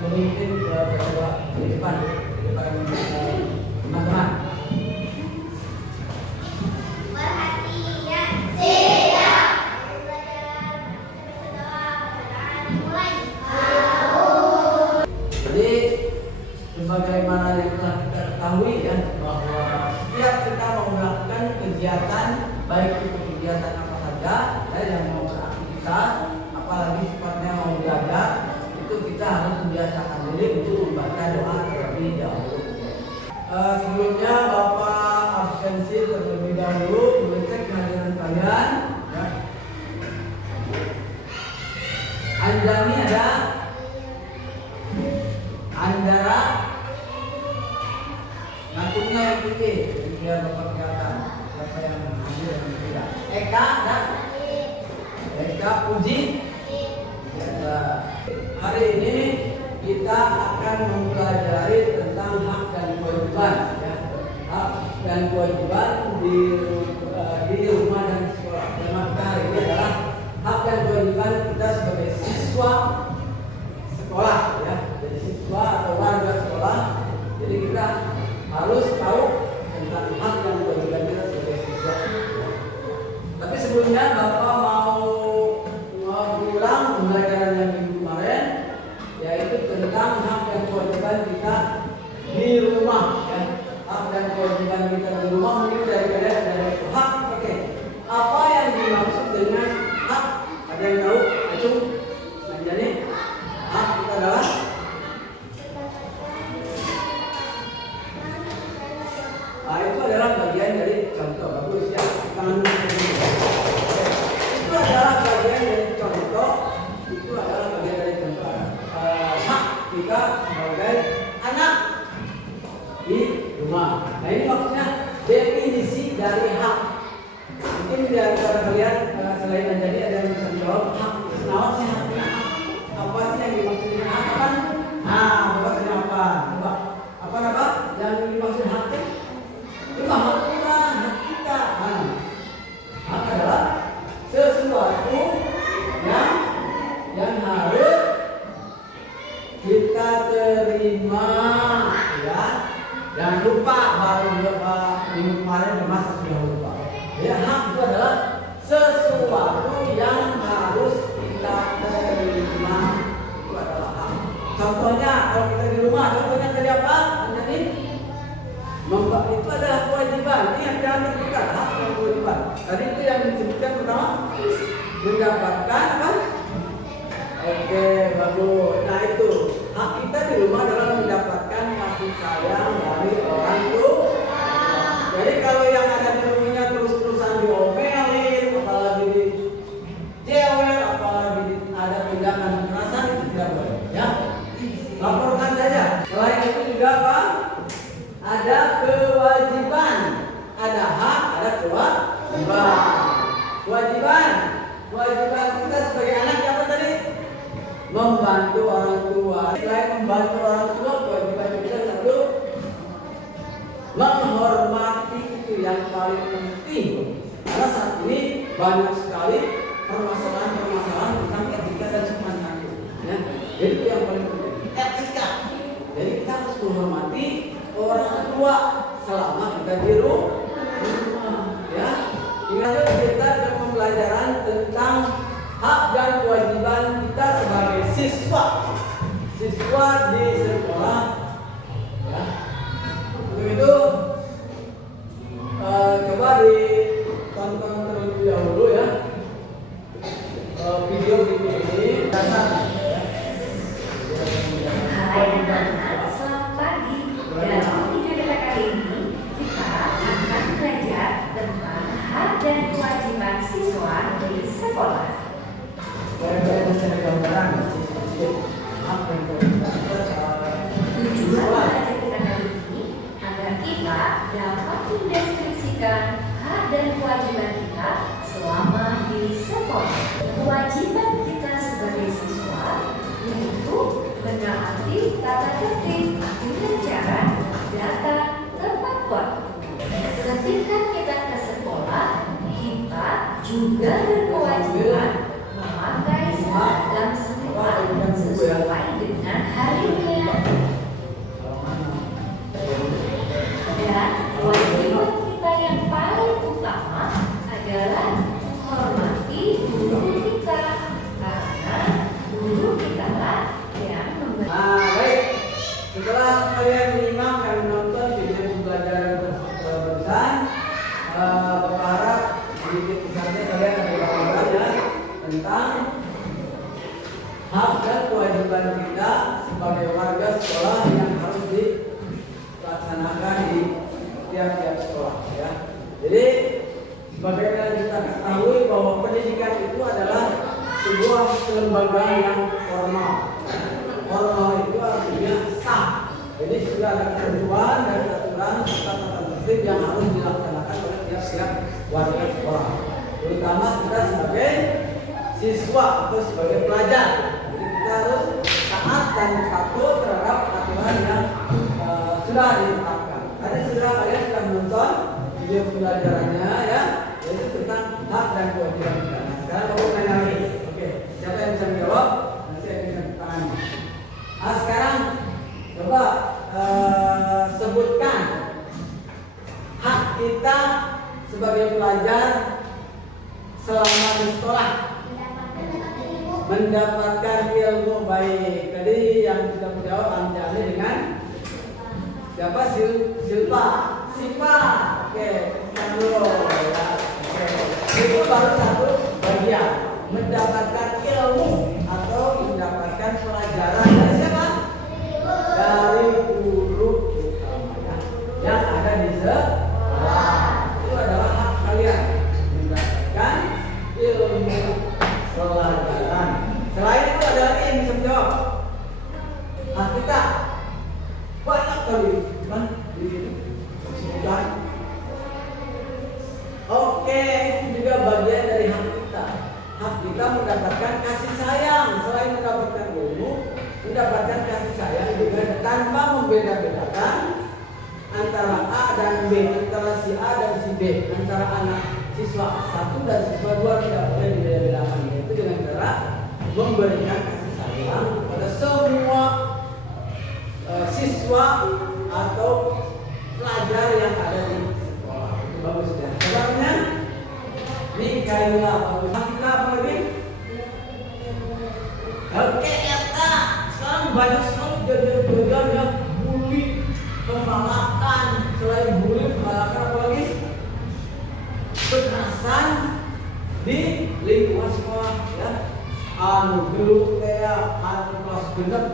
memimpin di depan teman-teman. Jadi sebagaimana yang telah kita ketahui ya, bahwa setiap kita mau melakukan kegiatan, baik itu kegiatan apa saja ya, yang mau beraktivitas, apalagi sifatnya mau belajar, itu kita harus membiasakan diri untuk membaca doa terlebih dahulu. Sebelumnya Bapak absensi terlebih dahulu mengecek kehadiran kalian ya. Anjani ada, Andara, ngaturnya yang putih biar Bapak kelihatan siapa yang hadir dan tidak. Eka ada, Eka Puji. Hari ini kita akan mempelajari tentang hak dan kewajiban ya. Hak dan kewajiban di rumah dan sekolah. Tema kita hari ini adalah hak dan kewajiban kita sebagai siswa sekolah ya. Jadi siswa atau warga sekolah. Jadi kita harus tahu tentang hak dan kewajiban kita sebagai siswa. Tapi sebelumnya Bapak mau ulang pembelajaran yang minggu kemarin, yaitu tentang hak dan kewajiban kita di rumah ya. Hak dan kewajiban kita di rumah mungkin dari hak. Oke. Apa yang dimaksud dengan hak? Ada yang tahu? Acung? Jadi hak kita adalah itu adalah bagian dari contoh. Bagus ya. Tangan itu adalah bagian dari contoh. Itu adalah bagian dari contoh hak kita sebagai anak di rumah. Nah ini maksudnya definisi dari hak. Mungkin di antara kalian selain menjadi ada yang bisa menjawab hak. Kenapa sih hak? Apa sih yang dimaksud dengan hak kan? Bapak tanya apa? Apa yang dimaksud hak? Itu hak kita, hak kita. Hak adalah sesuatu yang harus kita terima ya. Jangan lupa baru minggu kemarin masa sudah lupa. Ya, hak itu adalah sesuatu yang harus kita terima. Itu adalah hak. Contohnya kalau kita di rumah, contohnya tadi apa? Jadi itu adalah kewajiban. Ini yang jangan terbuka, hak dan kewajiban. Tadi itu yang disebutkan pertama mendapatkan apa? Oke, bagus. Nah itu hak kita di rumah adalah mendapatkan kasih sayang dari orang tua. Jadi kalau yang ada di rumahnya terus-terusan diomelin, apalagi dicewek, apalagi ada tindakan kekerasan, itu tidak boleh. Ya, laporkan saja. Selain itu juga apa? Ada kewajiban, ada hak, ada kewajiban. Kewajiban kita sebagai anak apa tadi? Membantu orang tua. Selain membantu orang tua, kewajiban kita satu, menghormati, itu yang paling penting. Karena saat ini banyak sekali permasalahan tentang etika dan sopan santun. Ya, jadi itu yang paling penting. Etika. Jadi kita harus menghormati orang tua selama kita di rumah. Ya, ini kita ada pembelajaran tentang hak dan kewajiban kita sebagai siswa di sekolah. Ya. Untuk itu coba ditonton terlebih dahulu ya video ini. Selamat pagi. Dalam video kita kali ini kita akan belajar tentang hak dan kewajiban siswa di sekolah. Tujuan belajar kita kali ini agar kita dapat mendeskripsikan hak dan kewajiban kita selama di sekolah. Kewajiban kita kewajiban kita sebagai warga sekolah yang harus dilaksanakan di tiap-tiap sekolah ya. Jadi sebagaimana kita ketahui bahwa pendidikan itu adalah sebuah kelembagaan yang formal. Formal itu artinya sah. Jadi sudah ada ketentuan dan aturan tata tertib yang harus dilaksanakan oleh tiap-tiap warga sekolah. Terutama kita sebagai siswa atau sebagai pelajar. Jadi kita harus taat dan patuh terhadap aturan yang sudah ditetapkan. Tadi kalian sudah menonton video pembelajarannya ya, yaitu tentang hak dan kewajiban kita. Nah, sekarang kamu tanya lagi. Oke, siapa yang bisa menjawab? Nanti saya bisa tangan. Nah, sekarang coba sebutkan hak kita sebagai pelajar selama di sekolah. Mendapatkan ilmu baik. Tadi yang sudah menjawab Anjali dengan siapa? Silpa. Oke, dulu ya. Oke. Itu baru satu bagian. Mendapatkan ilmu atau mendapatkan pelajaran dari siapa? Dari guru utamanya yang ada di sekolah. Itu adalah hak kalian, mendapatkan ilmu pelajaran. Selain itu ada lagi yang bisa menjawab. Hak kita banyak kali kan disebutkan. Oke, itu juga bagian dari hak kita. Hak kita mendapatkan kasih sayang. Selain mendapatkan ilmu, mendapatkan kasih sayang juga tanpa membeda-bedakan antara A dan B, antara si A dan si B, antara anak siswa 1 dan siswa 2 tidak boleh dibeda-bedakan. Itu dengan cara memberikan kasih sayang kepada semua siswa atau pelajar yang ada di sekolah. Itu bagus ya. Sebabnya Mikaela bagus. Kita apa lagi? Oke, Eta. Sekarang banyak sekali kejadian-kejadian yang bully, pemalakan. Selain bully, pemalakan apa lagi? Kekerasan di lingkungan sekolah ya. Dulu kayak kelas genep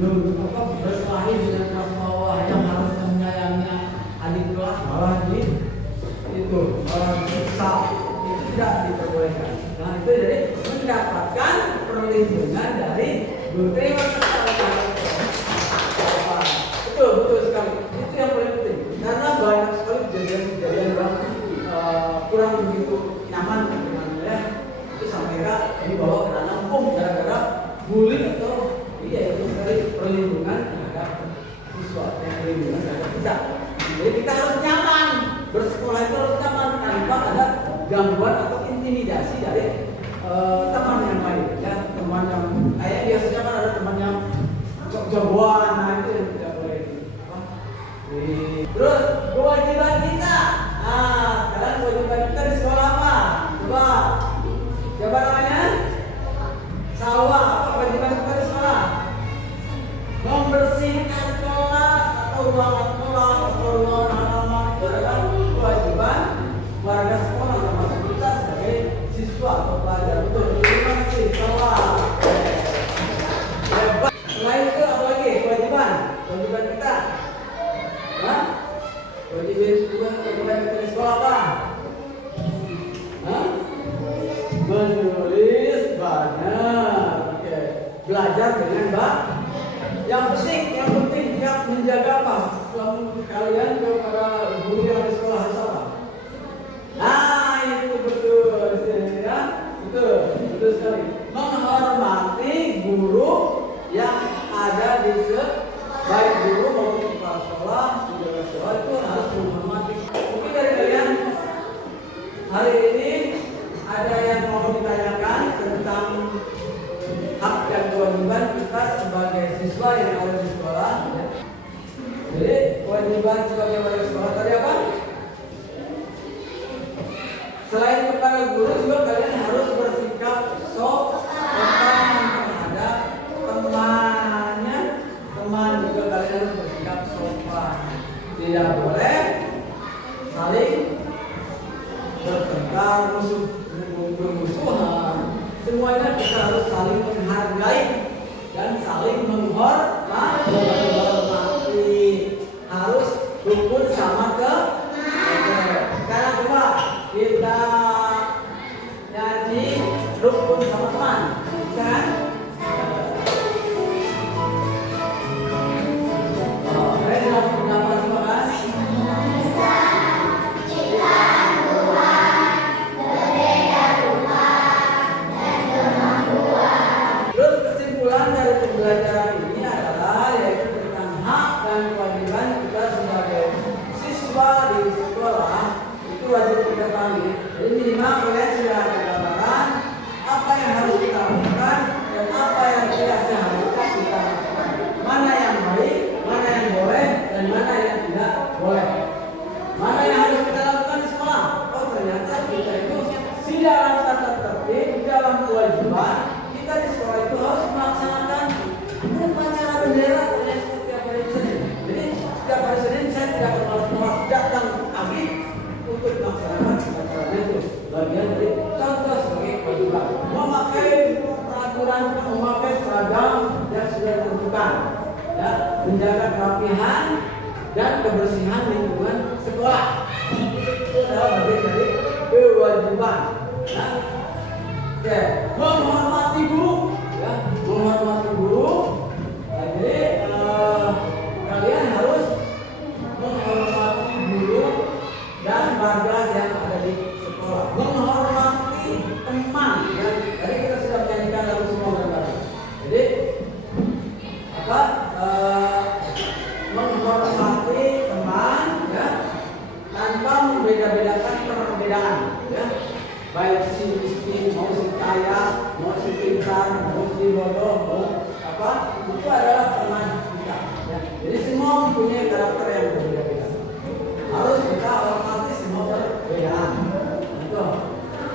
berkelahi dengan kelas bawah yang harus menyayanginya adik kelas malah disiksa. Itu tidak diperbolehkan. Nah itu jadi mendapatkan perlindungan dari guru. Terima kasih. Betul sekali. Itu yang paling penting. Karena banyak sekali kejadian-kejadian yang kurang begitu nyaman ya. Itu sampai dibawa ke ranah hukum gara-gara bully atau itu dari perlindungan terhadap siswa, perlindungan terhadap kita. Jadi kita harus nyaman bersekolah, itu harus nyaman tanpa ada gangguan atau intimidasi dari teman yang lain ya. Teman yang kayak biasanya kan ada teman yang jagoan, nah itu yang tidak boleh. Terus kewajiban kita. Nah, sekarang kewajiban kita di sekolah apa? Coba siapa namanya? Salwa. Apa kewajiban kita di sekolah? Membersihkan kelas atau ruangan kelas atau ruangan halaman. Itu adalah kewajiban warga sekolah termasuk kita sebagai siswa atau pelajar. Betul. Terima kasih Salwa. Hebat. Selain itu apa lagi kewajiban? Kewajiban kita. Hah? Kewajiban kita di sekolah apa? Hah? Menulis banyak. Oke. Belajar dengan baik. Yang penting menjaga apa? Kalian kepada guru yang di sekolah salah. Nah itu betul ya. Betul sekali. Menghormati guru yang ada di baik guru maupun kepala sekolah, penjaga sekolah itu harus menghormati. Mungkin dari kalian hari ini ada yang mau ditanyakan tentang hak dan kewajiban kita sebagai siswa yang ada di sekolah. Jadi kewajiban sebagai warga sekolah tadi apa? Selain kepada guru juga kalian harus bersikap sopan terhadap teman juga kalian harus bersikap sopan. Tidak boleh saling bertengkar, bermusuhan. Semuanya kita harus saling menghargai dan ya, menjaga kerapihan dan kebersihan lingkungan sekolah. Itu adalah bagian dari kewajiban. Ya. Oke, menghormati guru, ya, menghormati guru. Nah, jadi kalian harus menghormati guru dan warga yang ada di sekolah. Menghormati teman, ya. Tadi kita sudah menyanyikan lagu semua bareng-bareng. Jadi apa? Menghormati teman, ya, tanpa membeda-bedakan perbedaan, ya. Baik si miskin, mau si kaya, mau si pintar, mau si bodoh, mau apa, itu adalah teman kita, ya. Jadi semua mempunyai karakter yang berbeda-beda. Harus kita hormati semua perbedaan. Itu.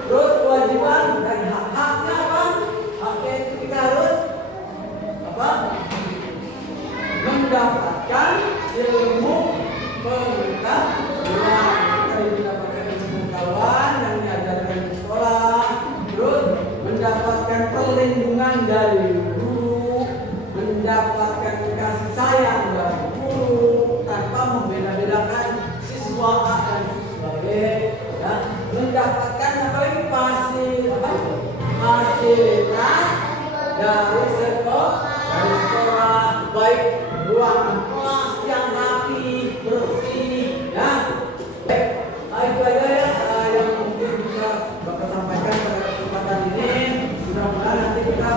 Terus kewajiban dan hak-haknya apa? Haknya itu kita harus apa? Mendapatkan ilmu pengetahuan. Kita mendapatkan ilmu pengetahuan yang diajarkan di sekolah. Terus mendapatkan perlindungan dari guru, mendapatkan kasih sayang dari guru tanpa membeda-bedakan siswa A dan siswa B, ya. Mendapatkan apa lagi fasilitas dari sekolah, baik ruangan kelas yang rapi, bersih, ya. Baik, itu aja ya yang mungkin bisa Bapak sampaikan pada kesempatan ini. Mudah-mudahan nanti kita